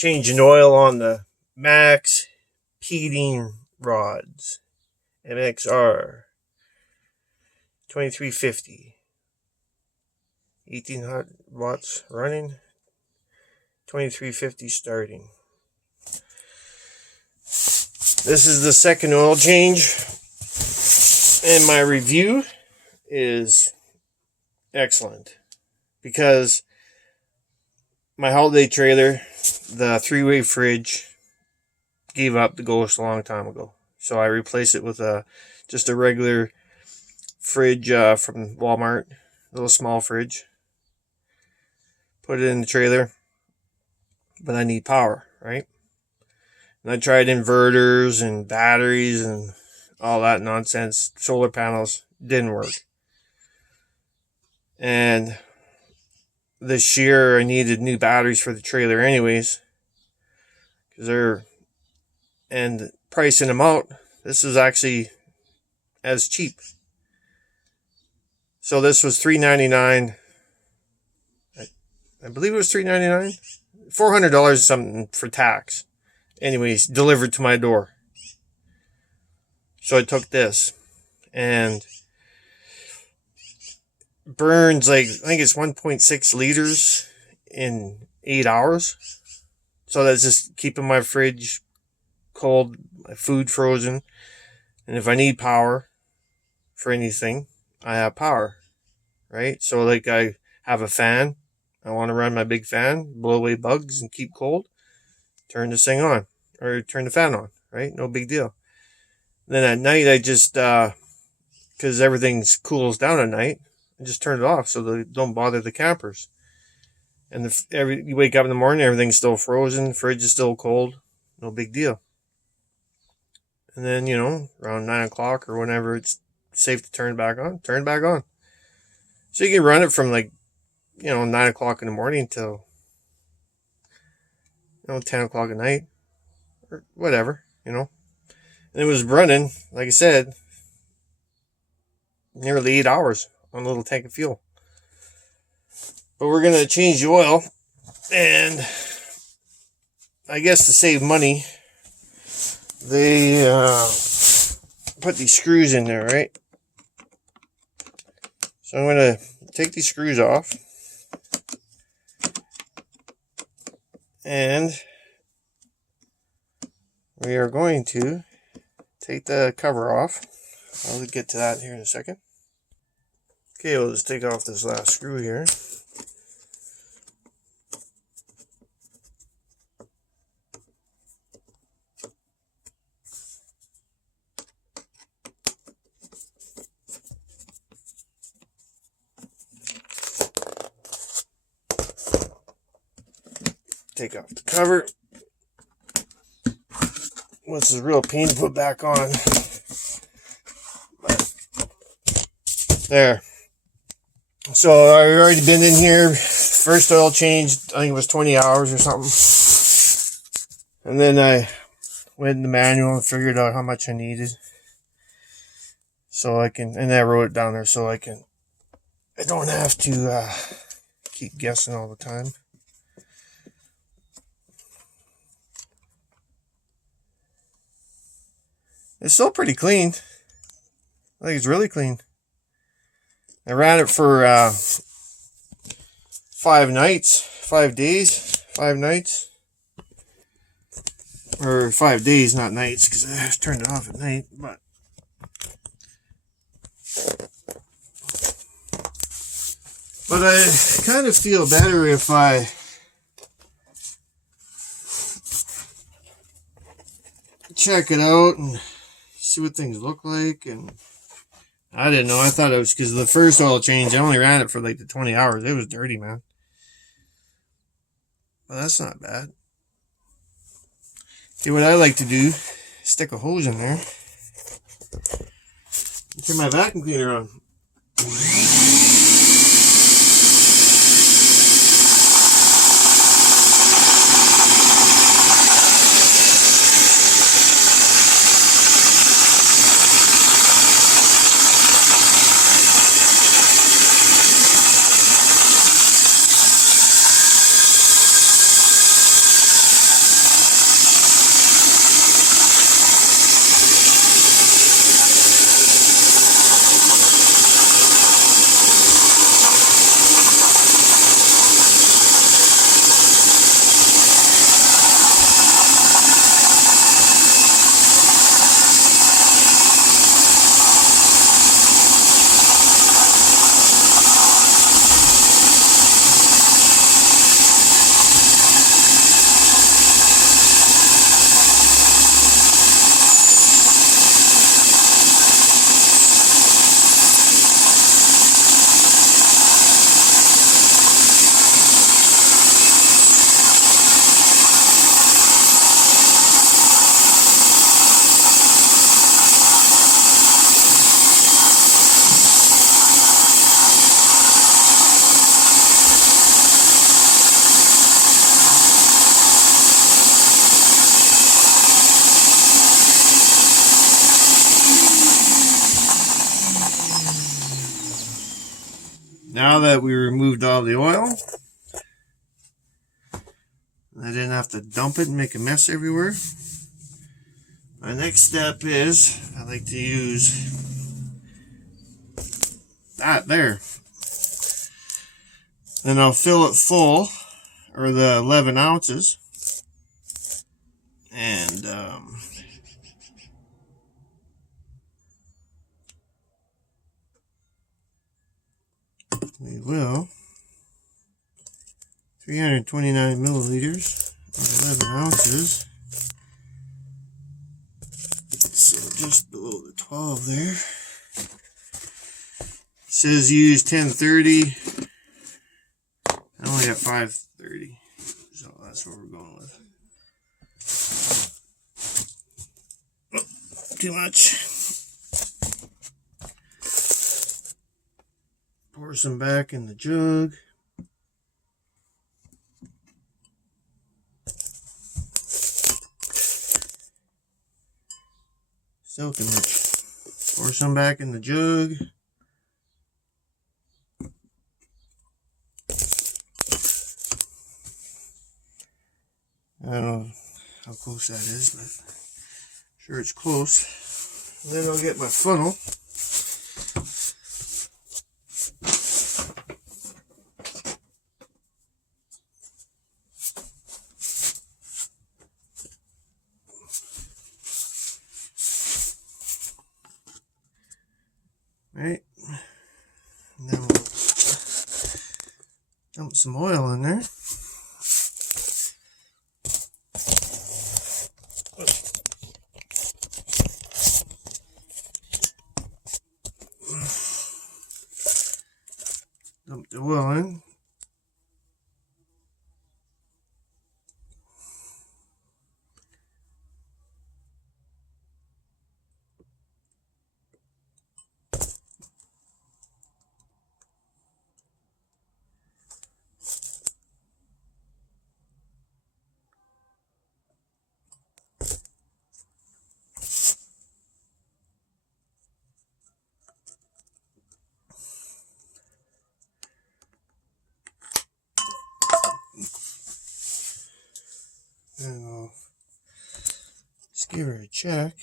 changing oil on the max heating rods. MXR 2350. 1800 watts running. 2350 starting. This is the second oil change, and my review is excellent because my holiday trailer, the 3-way fridge, gave up the ghost a long time ago. So I replaced it with just a regular fridge from Walmart, a little small fridge. Put it in the trailer, but I need power, right? And I tried inverters and batteries and all that nonsense. Solar panels didn't work. And this year I needed new batteries for the trailer anyways. And pricing them out, this is actually as cheap. So this was $399. I believe it was $399. $400 something for tax. Anyways, delivered to my door. So I took this and burns I think it's 1.6 liters in 8 hours. So that's just keeping my fridge cold, my food frozen. And if I need power for anything, I have power, right? So I have a fan. I want to run my big fan, blow away bugs and keep cold. Turn this thing on, or turn the fan on, right? No big deal. Then at night, I just, because everything cools down at night, I just turn it off so they don't bother the campers. And you wake up in the morning, everything's still frozen, fridge is still cold, no big deal. And then, around 9 o'clock or whenever it's safe to turn it back on, turn it back on. So you can run it from 9 o'clock in the morning till 10 o'clock at night or whatever, And it was running, like I said, nearly 8 hours on a little tank of fuel. But we're going to change the oil, and I guess to save money, they put these screws in there, right? So I'm going to take these screws off. And we are going to take the cover off. I'll get to that here in a second. Okay, we'll just take off this last screw here. Take off the cover. This is a real pain to put back on. But there. So I've already been in here. First oil change, I think it was 20 hours or something. And then I went in the manual and figured out how much I needed. So and I wrote it down there so I don't have to keep guessing all the time. It's still pretty clean. I think it's really clean. I ran it for 5 nights, 5 days, 5 nights. Or 5 days, not nights, because I turned it off at night. But I kind of feel better if I check it out and see what things look like. And I didn't know. I thought it was because the first oil change, I only ran it for the 20 hours. It was dirty, man. But that's not bad. See, what I like to do, stick a hose in there. Turn my vacuum cleaner on. Now that we removed all the oil, I didn't have to dump it and make a mess everywhere. My next step is, I like to use that there. Then I'll fill it full, or the 11 ounces. And we will 329 milliliters or 11 ounces. So just below the 12 there. It says use 1030. I only got 530, so that's what we're going with. Oh, too much. Pour some back in the jug. Still too much. Pour some back in the jug. I don't know how close that is, but I'm sure it's close. And then I'll get my funnel. Right, and then we'll dump some oil in there. Dump the oil in. And I'll just give her a check.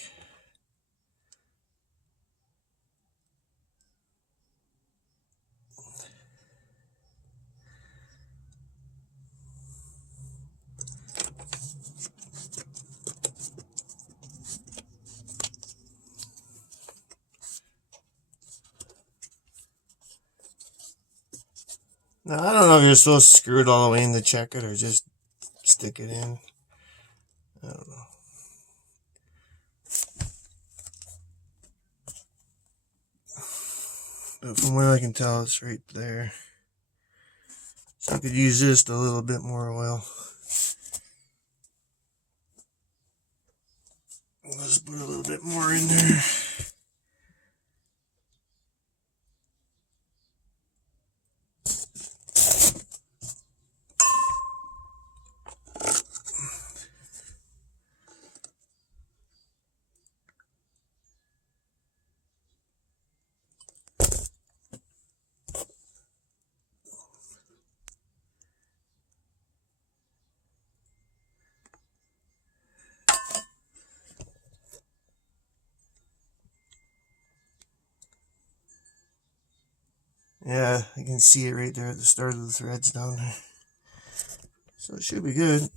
Now, I don't know if you're supposed to screw it all the way in to check it or just stick it in. I don't know. But from what I can tell, it's right there. So I could use just a little bit more oil. Let's put a little bit more in there. Yeah, I can see it right there at the start of the threads down there. So it should be good.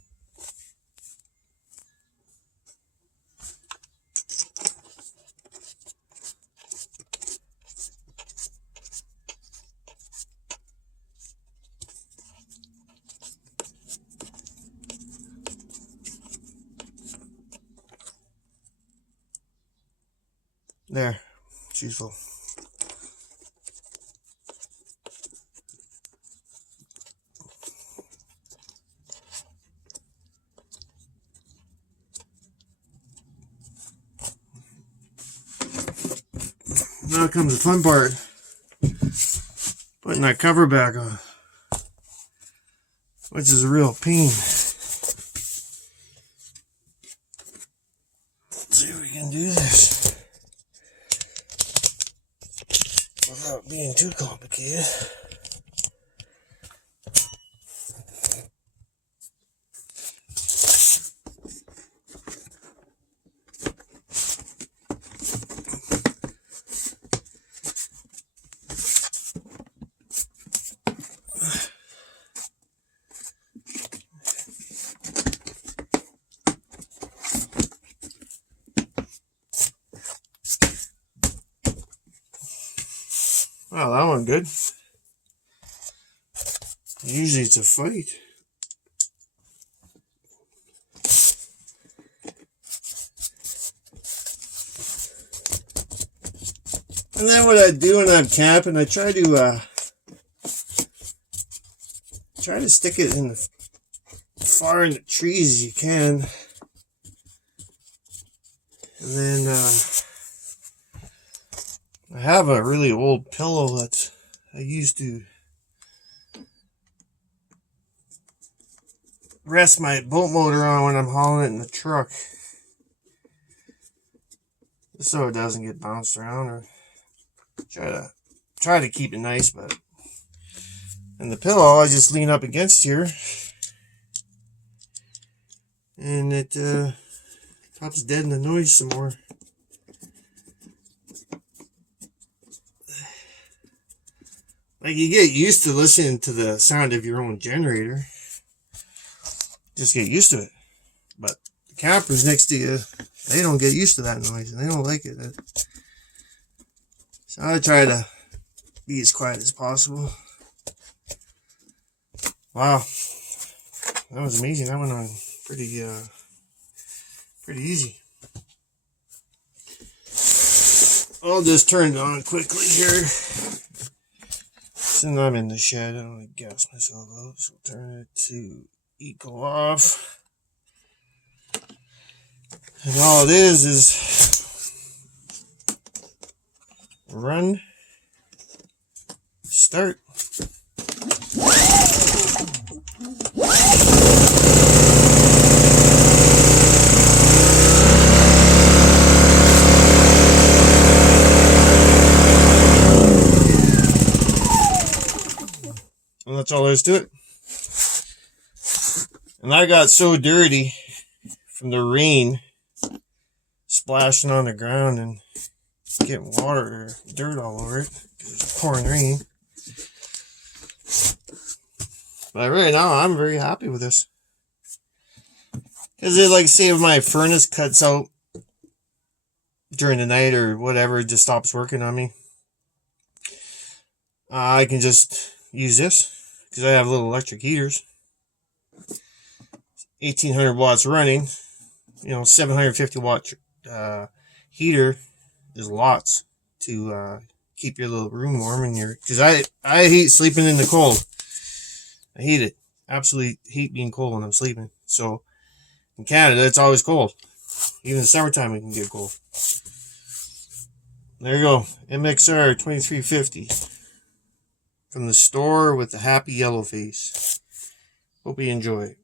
There, she's full. Now comes the fun part. Putting that cover back on. Which is a real pain. Let's see if we can do this without being too complicated. Wow, that one good. Usually it's a fight. And then what I do when I'm camping, I try to stick it in the far in the trees as you can. And then I have a really old pillow that I used to rest my boat motor on when I'm hauling it in the truck, just so it doesn't get bounced around. Or try to keep it nice, but and the pillow I just lean up against here, and it helps deaden the noise some more. Like, you get used to listening to the sound of your own generator. Just get used to it. But the campers next to you, they don't get used to that noise, and they don't like it. So I try to be as quiet as possible. Wow, that was amazing. That went on pretty easy. I'll just turn it on quickly here. Since I'm in the shed, I don't want to gas myself out, so I'll turn it to eco off. And all it is run, start. And that's all there is to it. And I got so dirty from the rain splashing on the ground and getting water or dirt all over it because it's pouring rain. But right now, I'm very happy with this. Because like, say if my furnace cuts out during the night or whatever, it just stops working on me, I can just use this because I have little electric heaters. 1800 watts running, 750 watt heater. There's lots to keep your little room warm in your, because I hate sleeping in the cold. I hate it. Absolutely hate being cold when I'm sleeping. So in Canada, it's always cold. Even in the summertime, it can get cold. There you go. MXR2350 from the store with the happy yellow face. Hope you enjoy it.